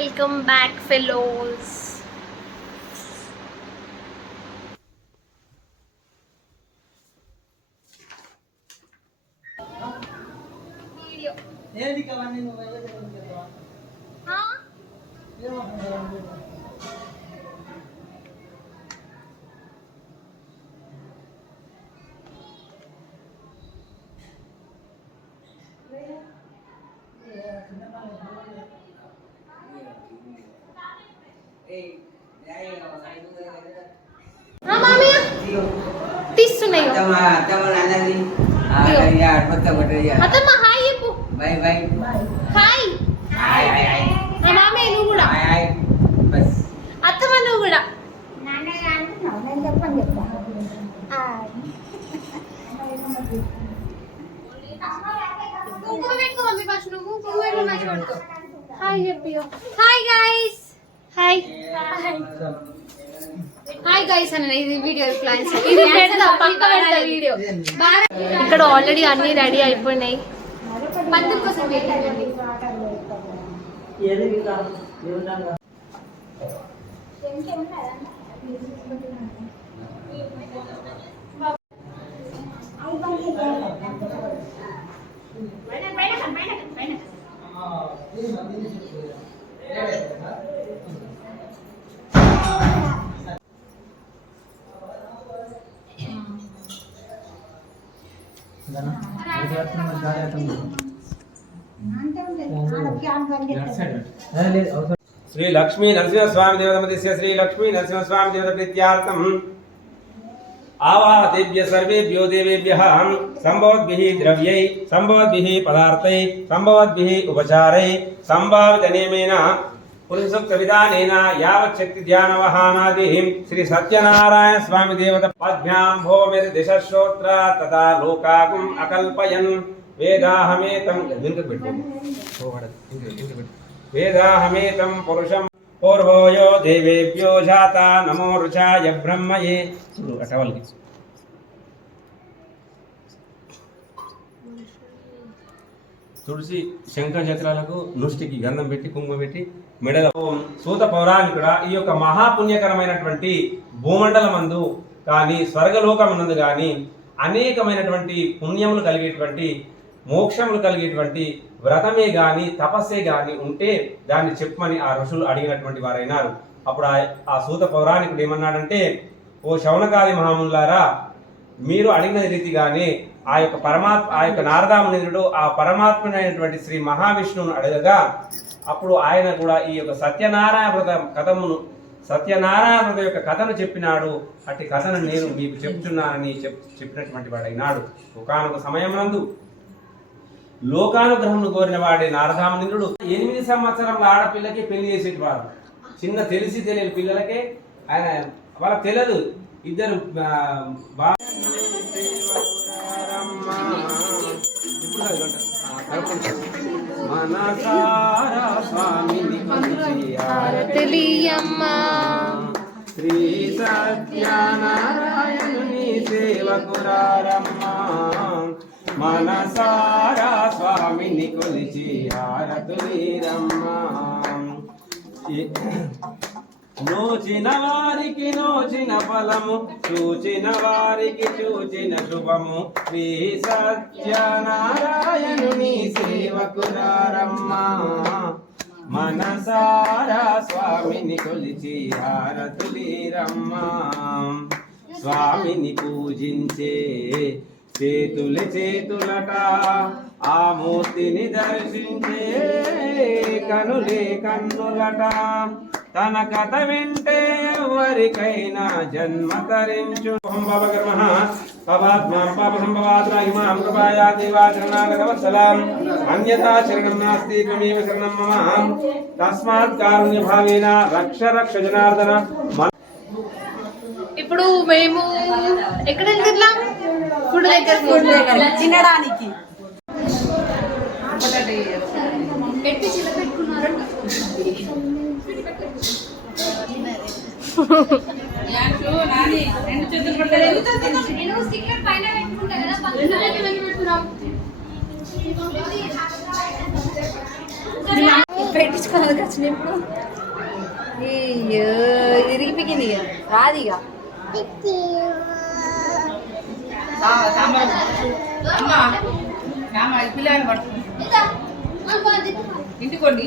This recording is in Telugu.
Welcome back fellows. తీస్తున్నాయి అత్తమ్మ హాయ్ చెప్పు. బై బై హాయ్ మామయ్య నువ్వు కూడా. అత్తమ్మ నువ్వు కూడా. కుంకుమ పెట్టుకో మమ్మీ ఫస్ట్. నువ్వు కుంకుమ పెట్టుకో మంచిగా పెట్టుకో. హాయ్ చెప్పి. Hi guys. Hi hi guys అన్న. ఇది వీడియో ప్లాన్స్ ఇది పెడతా పక్క పెడతా వీడియో. ఇక్కడ ఆల్రెడీ అన్ని రెడీ అయిపోయినాయి. పంతుల కోసం వెయిట్ అవ్వండి. श्री लक्ष्मी नरसिंह स्वामी देवता श्री लक्ष्मी नरसिंह स्वामी देवता प्रीत्यार्थम आवाहतेभ्य सर्वेभ्यो देवेभ्यः संभवद्भिः द्रव्यै संभवद्भिः पदार्थै संभवद्भिः उपचारै संभावित नियमेन पुरुषसूक्त विधानेन यावच्छक्ति ध्यानवहानादिः श्री सत्यनारायण स्वामी देवता पद्भ्यां भूमिर्दिशश्रोत्र तथा लोकागुम् अकल्पयन् वेदाहमेतं वेदाहमेतं पुरुषं पूर्वोयो देवेभ्यो जाता नमो ऋचाय ब्रह्मये. తులసి శంఖ చక్రాలకు నుష్టికి గంధం పెట్టి కుంకుమ పెట్టి మెడలో సూత పౌరాణికుడ ఈ యొక్క మహాపుణ్యకరమైనటువంటి భూమండలమందు కానీ స్వర్గలోకమునందు కానీ అనేకమైనటువంటి పుణ్యములు కలిగేటువంటి మోక్షములు కలిగేటువంటి వ్రతమే గాని తపస్సే గాని ఉంటే దాన్ని చెప్పమని ఆ ఋషులు అడిగినటువంటి వారైనారు. అప్పుడు ఆ సూత పౌరాణికుడు ఏమన్నాడంటే, ఓ శౌనకాది మహామునులారా, మీరు అడిగిన రీతిగానే ఆ యొక్క నారదామునింద్రుడు ఆ పరమాత్మనైనటువంటి శ్రీ మహావిష్ణువును అడగగా అప్పుడు ఆయన కూడా ఈ యొక్క సత్యనారాయణ వ్రత యొక్క కథను చెప్పినాడు. అట్టి కథను నేను మీకు చెప్తున్నానని చెప్పినటువంటి వాడైనాడు. ఒకానొక సమయమునందు లోకానుగ్రహమును కోరిన వాడే నారదామునింద్రుడు 8 సంవత్సరాల ఆడపిల్లకి పెళ్లి చేసేటి వారు. చిన్న తెలిసి తెలియని పిల్లలకే ఆయన వాళ్ళకి తెలియదు. ఇద్దరు మనసారా స్వామిని శ్రీ సత్యనారాయణుని సేవకురారమ్మా. మనసారా స్వామిని కొలిచి హారతులీరమ్మా. నోచిన వారికి నోచిన ఫలము, చూచిన వారికి చూచిన శుభము. శ్రీ సత్యనారాయణుని సేవకురారమ్మా. మనసారా స్వామిని కొలిచి హారతులీరమ్మా. స్వామిని పూజించే చేతులట, ఆ మూర్తిని దర్శించే కనులే కన్నులట. తన కథ వింటే ఎవరికైనా జన్మ తరించు. అన్యథా శరణం నాస్తి త్వమేవ శరణం మమ. తస్మాత్ కారుణ్య భావేన రక్ష రక్ష జనార్దన. ఇప్పుడు మేము ఎక్కడ వెళ్తున్నాం? ఫుడ్ దగ్గర తినడానికి. పెట్టి చిన్న పెట్టుకున్నారు. పెట్టించుకోవడానికి వచ్చినప్పుడు అయ్యో ఇది ఇరిగిపోయింది ఇక రాదు ఇక పిల్లలు పడుతుంది ఇంటికోండి